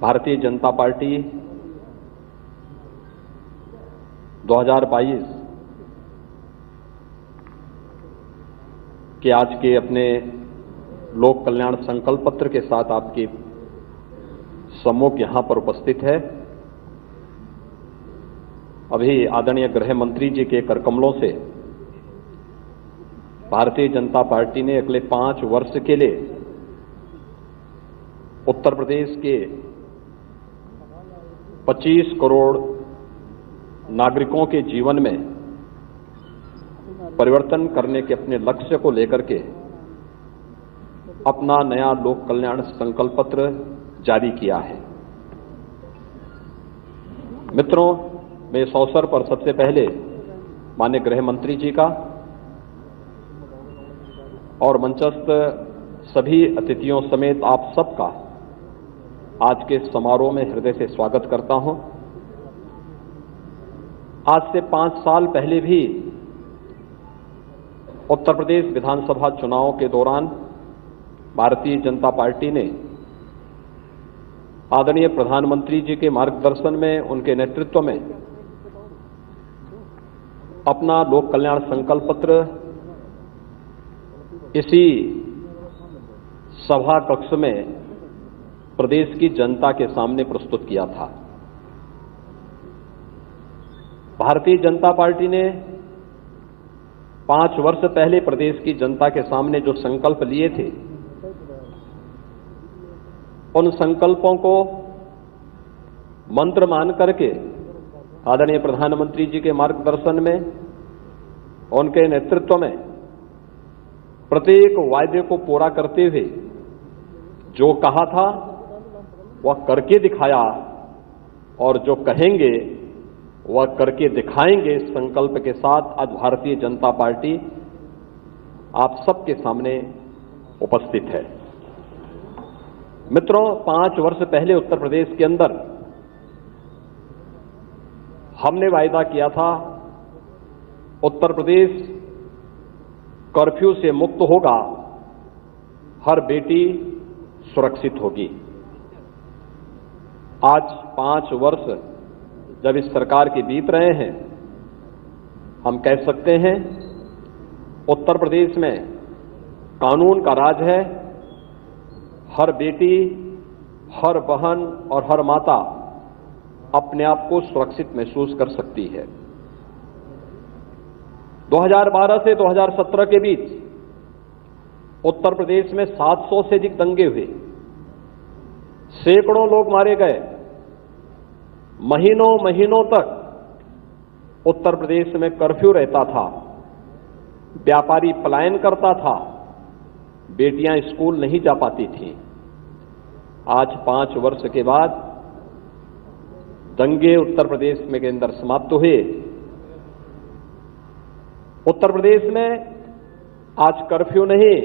Bharatiya Janata party 2022 के आज के अपने लोक कल्याण संकल्प पत्र के साथ आपके सम्मुख यहां पर उपस्थित है। अभी आदरणीय गृह मंत्री जी के करकमलों से भारतीय जनता पार्टी ने अगले 5 वर्ष के लिए उत्तर प्रदेश के 25 करोड़ नागरिकों के जीवन में परिवर्तन करने के अपने लक्ष्य को लेकर के अपना नया लोक कल्याण संकल्प पत्र जारी किया है। मित्रों, मैं इस अवसर पर सबसे पहले माननीय गृह मंत्री जी का और मंचस्थ सभी अतिथियों समेत आप सबका आज के समारोह में हृदय से स्वागत करता हूं। आज से 5 साल पहले भी उत्तर प्रदेश विधानसभा चुनाव के दौरान भारतीय जनता पार्टी ने आदरणीय प्रधानमंत्री जी के मार्गदर्शन में, उनके नेतृत्व में अपना लोक कल्याण संकल्प पत्र इसी सभा कक्ष में प्रदेश की जनता के सामने प्रस्तुत किया था। भारतीय जनता पार्टी ने 5 वर्ष पहले प्रदेश की जनता के सामने जो संकल्प लिए थे, उन संकल्पों को मंत्र मान करके आदरणीय प्रधानमंत्री जी के मार्गदर्शन में, उनके नेतृत्व में प्रत्येक वायदे को पूरा करते हुए जो कहा था वह करके दिखाया और जो कहेंगे वह करके दिखाएंगे। इस संकल्प के साथ आज भारतीय जनता पार्टी आप सबके सामने उपस्थित है। मित्रों, 5 वर्ष पहले उत्तर प्रदेश के अंदर हमने वायदा किया था उत्तर प्रदेश कर्फ्यू से मुक्त होगा, हर बेटी सुरक्षित होगी। आज 5 वर्ष जब इस सरकार के बीत रहे हैं, हम कह सकते हैं उत्तर प्रदेश में कानून का राज है। हर बेटी, हर बहन और हर माता अपने आप को सुरक्षित महसूस कर सकती है। 2012 से 2017 के बीच उत्तर प्रदेश में 700 से अधिक दंगे हुए, सैकड़ों लोग मारे गए, महीनों महीनों तक उत्तर प्रदेश में कर्फ्यू रहता था, व्यापारी पलायन करता था, बेटियां स्कूल नहीं जा पाती थीं। आज 5 वर्ष के बाद दंगे उत्तर प्रदेश में के अंदर समाप्त हुए। उत्तर प्रदेश में आज कर्फ्यू नहीं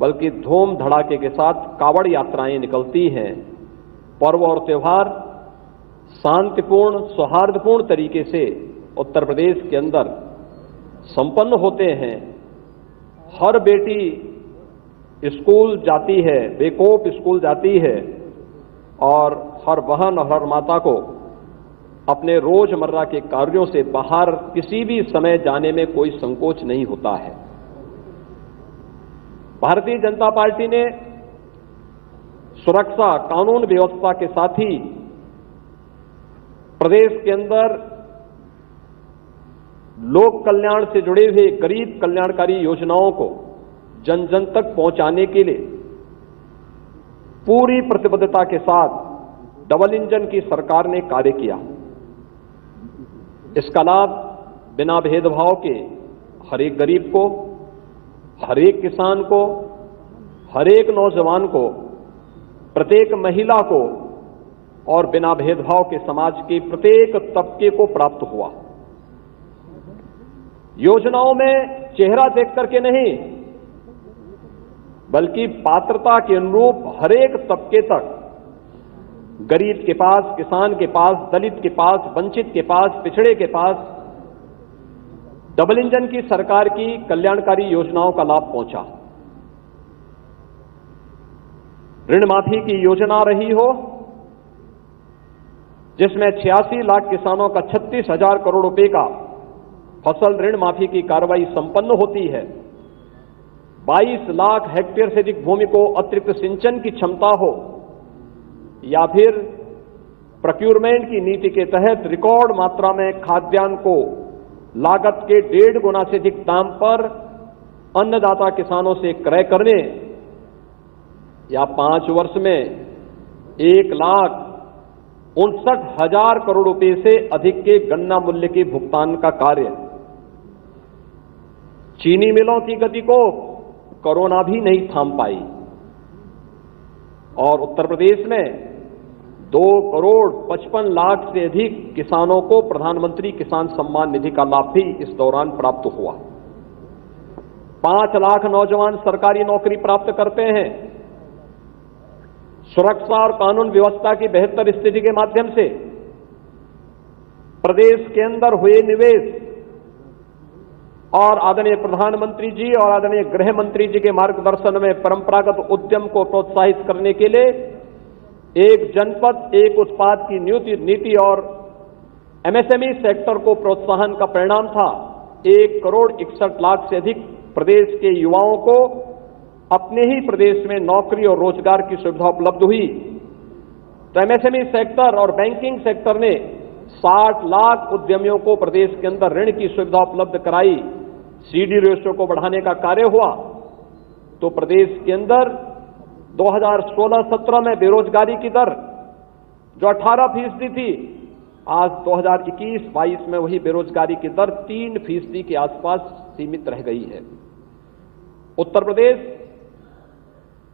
बल्कि धूम धड़ाके के साथ कावड़ यात्राएं निकलती हैं। पर्व और त्योहार शांतिपूर्ण, सौहार्दपूर्ण तरीके से उत्तर प्रदेश के अंदर संपन्न होते हैं। हर बेटी स्कूल जाती है, बेखौफ स्कूल जाती है और हर बहन और हर माता को अपने रोजमर्रा के कार्यों से बाहर किसी भी समय जाने में कोई संकोच नहीं होता है। भारतीय जनता पार्टी ने सुरक्षा, कानून व्यवस्था के साथ ही प्रदेश के अंदर लोक कल्याण से जुड़े हुए गरीब कल्याणकारी योजनाओं को जन जन तक पहुंचाने के लिए पूरी प्रतिबद्धता के साथ डबल इंजन की सरकार ने कार्य किया। इसका लाभ बिना भेदभाव के हर एक गरीब को, हर एक किसान को, हर एक नौजवान को, प्रत्येक महिला को और बिना भेदभाव के समाज के प्रत्येक तबके को प्राप्त हुआ। योजनाओं में चेहरा देख करके नहीं बल्कि पात्रता के अनुरूप हर एक तबके तक, गरीब के पास, किसान के पास, दलित के पास, वंचित के पास, पिछड़े के पास डबल इंजन की सरकार की कल्याणकारी योजनाओं का लाभ पहुंचा। ऋण माफी की योजना रही हो, जिसमें 86 लाख किसानों का 36,000 करोड़ रुपए का फसल ऋण माफी की कार्रवाई संपन्न होती है। 22 लाख हेक्टेयर से अधिक भूमि को अतिरिक्त सिंचन की क्षमता हो, या फिर प्रोक्योरमेंट की नीति के तहत रिकॉर्ड मात्रा में खाद्यान्न को लागत के 1.5 गुना से अधिक दाम पर अन्नदाता किसानों से क्रय करने, या 5 वर्ष में 1,59,000 करोड़ रुपए से अधिक के गन्ना मूल्य के भुगतान का कार्य। चीनी मिलों की गति को कोरोना भी नहीं थाम पाई और उत्तर प्रदेश में 2,55,00,000 से अधिक किसानों को प्रधानमंत्री किसान सम्मान निधि का लाभ भी इस दौरान प्राप्त हुआ। 5 लाख नौजवान सरकारी नौकरी प्राप्त करते हैं। सुरक्षा और कानून व्यवस्था की बेहतर स्थिति के माध्यम से प्रदेश के अंदर हुए निवेश और आदरणीय प्रधानमंत्री जी और आदरणीय गृह मंत्री जी के मार्गदर्शन में परंपरागत उद्यम को प्रोत्साहित करने के लिए एक जनपद एक उत्पाद की नीति और एमएसएमई सेक्टर को प्रोत्साहन का परिणाम था। 1,61,00,000 से अधिक प्रदेश के युवाओं को अपने ही प्रदेश में नौकरी और रोजगार की सुविधा उपलब्ध हुई। तो एमएसएमई सेक्टर और बैंकिंग सेक्टर ने 60 लाख उद्यमियों को प्रदेश के अंदर ऋण की सुविधा उपलब्ध कराई। सीडी रेशो को बढ़ाने का कार्य हुआ। तो प्रदेश के अंदर 2016-17 में बेरोजगारी की दर जो 18% थी, आज 2021-22 में वही बेरोजगारी की दर 3% के आसपास सीमित रह गई है। उत्तर प्रदेश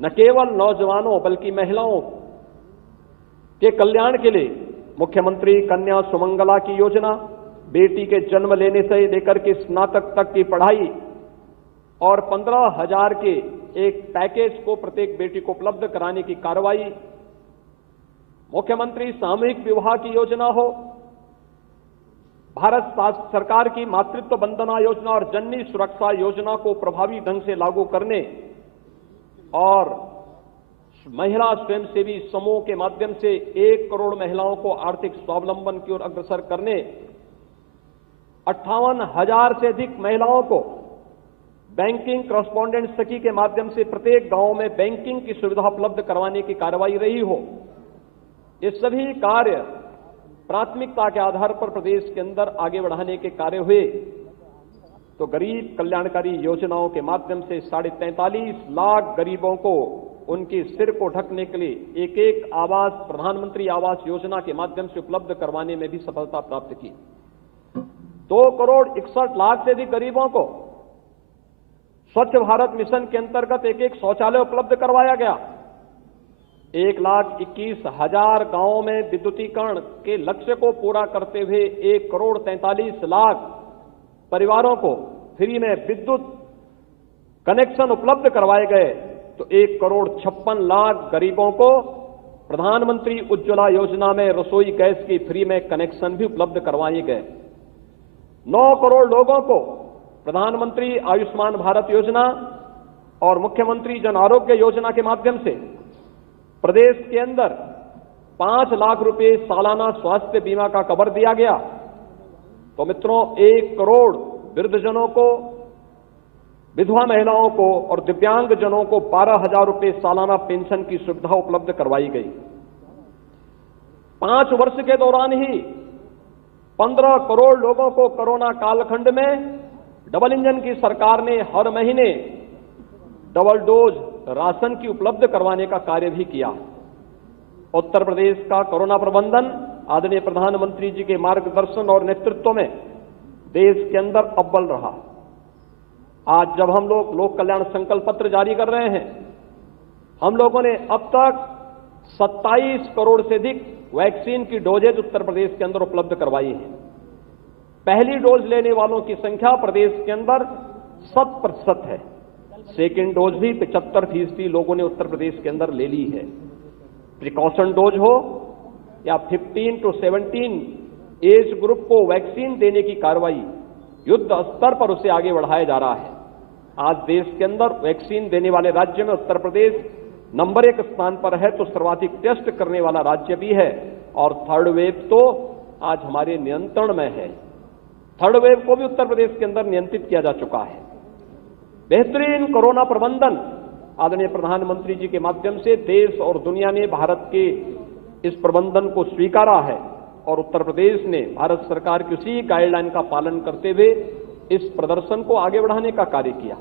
न केवल नौजवानों बल्कि महिलाओं के कल्याण के लिए मुख्यमंत्री कन्या सुमंगला की योजना, बेटी के जन्म लेने से लेकर के स्नातक तक की पढ़ाई और 15,000 के एक पैकेज को प्रत्येक बेटी को उपलब्ध कराने की कार्रवाई, मुख्यमंत्री सामूहिक विवाह की योजना हो, भारत सरकार की मातृत्व वंदना योजना और जननी सुरक्षा योजना को प्रभावी ढंग से लागू करने और महिला स्वयंसेवी समूह के माध्यम से 1 करोड़ महिलाओं को आर्थिक स्वावलंबन की ओर अग्रसर करने, 58,000 से अधिक महिलाओं को बैंकिंग करस्पॉन्डेंट सखी के माध्यम से प्रत्येक गांव में बैंकिंग की सुविधा उपलब्ध करवाने की कार्रवाई रही हो। ये सभी कार्य प्राथमिकता के आधार पर प्रदेश के अंदर आगे बढ़ाने के कार्य हुए। तो गरीब कल्याणकारी योजनाओं के माध्यम से 43.5 लाख गरीबों को उनके सिर को ढकने के लिए एक आवास प्रधानमंत्री आवास योजना के माध्यम से उपलब्ध करवाने में भी सफलता प्राप्त की। 2,61,00,000 से अधिक गरीबों को स्वच्छ भारत मिशन के अंतर्गत एक शौचालय उपलब्ध करवाया गया। 1,21,000 गांवों में विद्युतीकरण के लक्ष्य को पूरा करते हुए 1,43,00,000 परिवारों को फ्री में विद्युत कनेक्शन उपलब्ध करवाए गए। तो 1,56,00,000 गरीबों को प्रधानमंत्री उज्ज्वला योजना में रसोई गैस की फ्री में कनेक्शन भी उपलब्ध करवाए गए। 9 करोड़ लोगों को प्रधानमंत्री आयुष्मान भारत योजना और मुख्यमंत्री जन आरोग्य योजना के माध्यम से प्रदेश के अंदर 5 लाख रुपए सालाना स्वास्थ्य बीमा का कवर दिया गया। तो मित्रों, 1 करोड़ वृद्धजनों को, विधवा महिलाओं को और दिव्यांग जनों को 12,000 रुपए सालाना पेंशन की सुविधा उपलब्ध करवाई गई। 5 वर्ष के दौरान ही 15 करोड़ लोगों को कोरोना कालखंड में डबल इंजन की सरकार ने हर महीने डबल डोज राशन की उपलब्ध करवाने का कार्य भी किया। उत्तर प्रदेश का कोरोना प्रबंधन आदरणीय प्रधानमंत्री जी के मार्गदर्शन और नेतृत्व में देश के अंदर अव्वल रहा। आज जब हम लोक कल्याण संकल्प पत्र जारी कर रहे हैं, हम लोगों ने अब तक 27 करोड़ से अधिक वैक्सीन की डोजेज उत्तर प्रदेश के अंदर उपलब्ध करवाई है। पहली डोज लेने वालों की संख्या प्रदेश के अंदर 100% है। सेकेंड डोज भी 75% लोगों ने उत्तर प्रदेश के अंदर ले ली है। प्रिकॉशन डोज हो या 15 to 17 एज ग्रुप को वैक्सीन देने की कार्रवाई युद्ध स्तर पर उसे आगे बढ़ाया जा रहा है। आज देश के अंदर वैक्सीन देने वाले राज्य में उत्तर प्रदेश नंबर 1 स्थान पर है, तो सर्वाधिक टेस्ट करने वाला राज्य भी है। और थर्ड वेव तो आज हमारे नियंत्रण में है। थर्ड वेव को भी उत्तर प्रदेश के अंदर नियंत्रित किया जा चुका है। बेहतरीन कोरोना प्रबंधन आदरणीय प्रधानमंत्री जी के माध्यम से देश और दुनिया ने भारत के इस प्रबंधन को स्वीकारा है और उत्तर प्रदेश ने भारत सरकार की उसी गाइडलाइन का पालन करते हुए इस प्रदर्शन को आगे बढ़ाने का कार्य किया।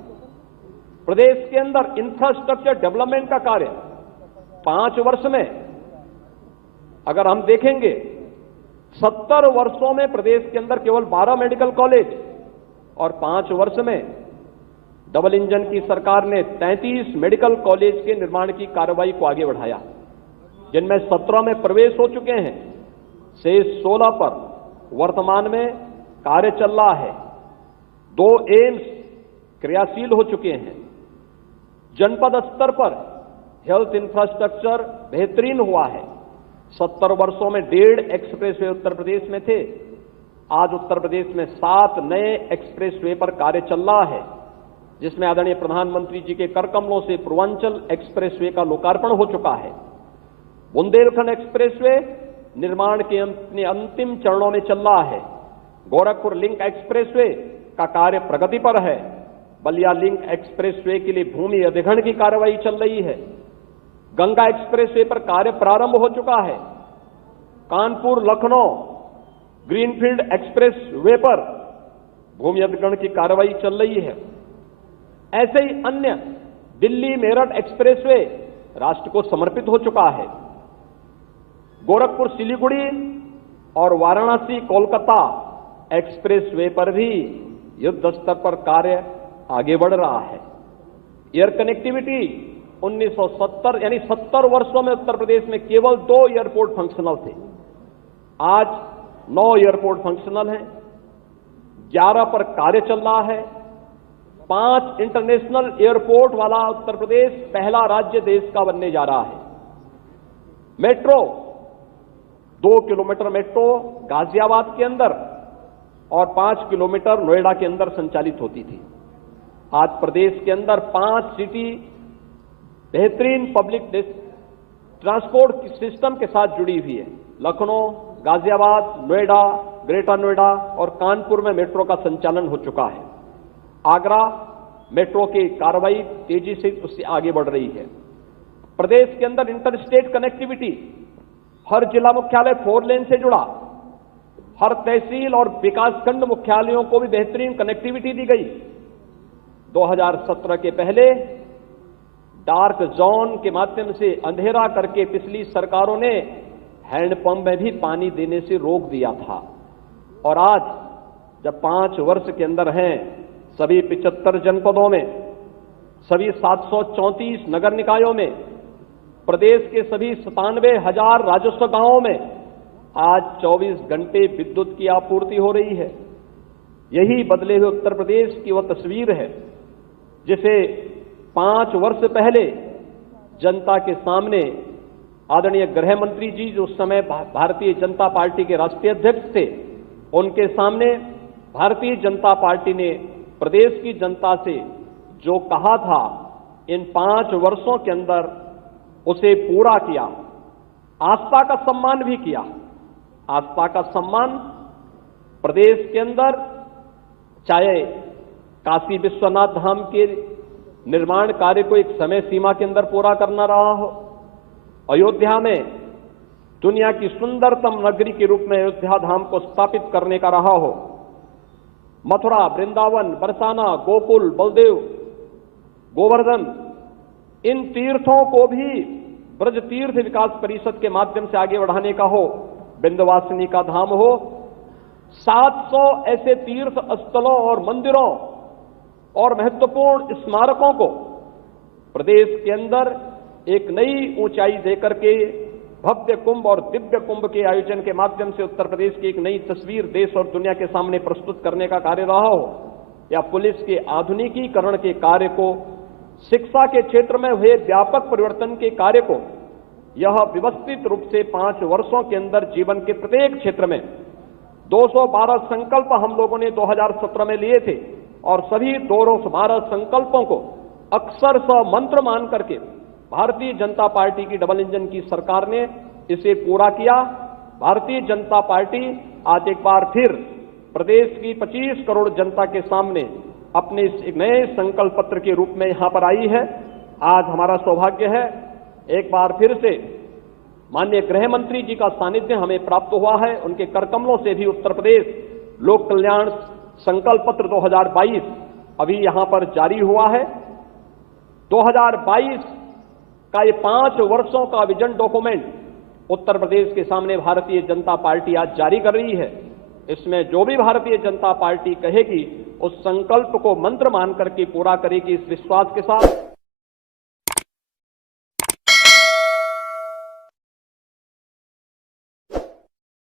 प्रदेश के अंदर इंफ्रास्ट्रक्चर डेवलपमेंट का कार्य 5 वर्ष में अगर हम देखेंगे 70 वर्षों में प्रदेश के अंदर केवल 12 मेडिकल कॉलेज और 5 वर्ष में डबल इंजन की सरकार ने 33 मेडिकल कॉलेज के निर्माण की कार्रवाई को आगे बढ़ाया, जिनमें 17 में प्रवेश हो चुके हैं, शेष 16 पर वर्तमान में कार्य चल रहा है। 2 एम्स क्रियाशील हो चुके हैं। जनपद स्तर पर हेल्थ इंफ्रास्ट्रक्चर बेहतरीन हुआ है। 70 वर्षों में 1.5 एक्सप्रेसवे उत्तर प्रदेश में थे, आज उत्तर प्रदेश में 7 नए एक्सप्रेसवे पर कार्य चल रहा है, जिसमें आदरणीय प्रधानमंत्री जी के कर कमलों से पूर्वांचल एक्सप्रेसवे का लोकार्पण हो चुका है। बुंदेलखंड एक्सप्रेसवे निर्माण के अपने अंतिम चरणों में चल रहा है। गोरखपुर लिंक एक्सप्रेसवे का कार्य प्रगति पर है। बलिया लिंक एक्सप्रेसवे के लिए भूमि अधिग्रहण की कार्रवाई चल रही है। गंगा एक्सप्रेसवे पर कार्य प्रारंभ हो चुका है। कानपुर लखनऊ ग्रीनफील्ड एक्सप्रेसवे पर भूमि अधिग्रहण की कार्रवाई चल रही है। ऐसे ही अन्य दिल्ली मेरठ एक्सप्रेसवे राष्ट्र को समर्पित हो चुका है। गोरखपुर सिलीगुड़ी और वाराणसी कोलकाता एक्सप्रेसवे पर भी युद्ध स्तर पर कार्य आगे बढ़ रहा है। एयर कनेक्टिविटी 1970 यानी 70 वर्षों में उत्तर प्रदेश में केवल 2 एयरपोर्ट फंक्शनल थे, आज 9 एयरपोर्ट फंक्शनल हैं। 11 पर कार्य चल रहा है। 5 इंटरनेशनल एयरपोर्ट वाला उत्तर प्रदेश पहला राज्य देश का बनने जा रहा है। मेट्रो 2 किलोमीटर मेट्रो गाजियाबाद के अंदर और 5 किलोमीटर नोएडा के अंदर संचालित होती थी। आज प्रदेश के अंदर 5 सिटी बेहतरीन पब्लिक ट्रांसपोर्ट सिस्टम के साथ जुड़ी हुई है। लखनऊ, गाजियाबाद, नोएडा, ग्रेटर नोएडा और कानपुर में मेट्रो का संचालन हो चुका है। आगरा मेट्रो की कार्रवाई तेजी से उससे आगे बढ़ रही है। प्रदेश के अंदर इंटरस्टेट कनेक्टिविटी, हर जिला मुख्यालय 4 लेन से जुड़ा, हर तहसील और विकासखंड मुख्यालयों को भी बेहतरीन कनेक्टिविटी दी गई। 2017 के पहले डार्क जोन के माध्यम से अंधेरा करके पिछली सरकारों ने हैंडपंप में भी पानी देने से रोक दिया था, और आज जब 5 वर्ष के अंदर हैं, सभी 75 जनपदों में, सभी 734 नगर निकायों में, प्रदेश के सभी 97,000 राजस्व गांवों में आज 24 घंटे विद्युत की आपूर्ति हो रही है। यही बदले हुए उत्तर प्रदेश की वह तस्वीर है जिसे 5 वर्ष पहले जनता के सामने आदरणीय गृह मंत्री जी, जो उस समय भारतीय जनता पार्टी के राष्ट्रीय अध्यक्ष थे, उनके सामने भारतीय जनता पार्टी ने प्रदेश की जनता से जो कहा था, इन 5 वर्षों के अंदर उसे पूरा किया। आस्था का सम्मान भी किया। आस्था का सम्मान प्रदेश के अंदर चाहे काशी विश्वनाथ धाम के निर्माण कार्य को एक समय सीमा के अंदर पूरा करना रहा हो, अयोध्या में दुनिया की सुंदरतम नगरी के रूप में अयोध्या धाम को स्थापित करने का रहा हो, मथुरा, वृंदावन, बरसाना, गोकुल, बलदेव, गोवर्धन, इन तीर्थों को भी ब्रज तीर्थ विकास परिषद के माध्यम से आगे बढ़ाने का हो, विंध्यवासिनी का धाम हो, 700 ऐसे तीर्थ स्थलों और मंदिरों और महत्वपूर्ण स्मारकों को प्रदेश के अंदर एक नई ऊंचाई देकर के भव्य कुंभ और दिव्य कुंभ के आयोजन के माध्यम से उत्तर प्रदेश की एक नई तस्वीर देश और दुनिया के सामने प्रस्तुत करने का कार्य रहा हो, या पुलिस के आधुनिकीकरण के कार्य को, शिक्षा के क्षेत्र में हुए व्यापक परिवर्तन के कार्य को, यह व्यवस्थित रूप से 5 वर्षों के अंदर जीवन के प्रत्येक क्षेत्र में 212 संकल्प हम लोगों ने 2017 में लिए थे, और सभी 212 संकल्पों को अक्षरशः मंत्र मान करके भारतीय जनता पार्टी की डबल इंजन की सरकार ने इसे पूरा किया। भारतीय जनता पार्टी आज एक बार फिर प्रदेश की 25 करोड़ जनता के सामने अपने इस नए संकल्प पत्र के रूप में यहां पर आई है। आज हमारा सौभाग्य है, एक बार फिर से माननीय गृह मंत्री जी का सानिध्य हमें प्राप्त हुआ है। उनके करकमलों से भी उत्तर प्रदेश लोक कल्याण संकल्प पत्र 2022 अभी यहां पर जारी हुआ है। 2022 का ये 5 वर्षों का विजन डॉक्यूमेंट उत्तर प्रदेश के सामने भारतीय जनता पार्टी आज जारी कर रही है। इसमें जो भी भारतीय जनता पार्टी कहेगी उस संकल्प को मंत्र मान करके पूरा करेगी, इस विश्वास के साथ